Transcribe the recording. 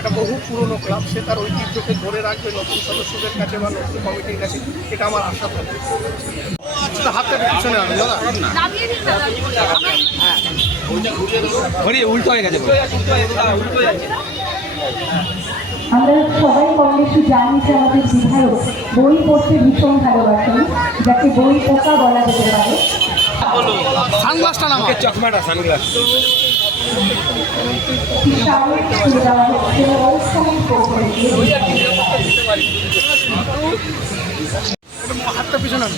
একটা বহু পুরনো ক্লাব, সে তার ঐতিহ্যকে ধরে রাখবে নতুন সদস্যদের কাছে বা নতুন কমিটির কাছে, এটা আমার আশা থাকবে। হাতটা পিছনে আনো দাদা। উল্টো হয়ে গেছে। আমরা সবাই কম বেশি জানি যে আমাদের বিধায়ক বই পড়তে ভীষণ ভালোবাসেন, যাকে বই পোকা বলা যেতে পারে। সানগ্লাসটা নামা। চশমাটা সানগ্লাস। হাতটা পিছনে আনো।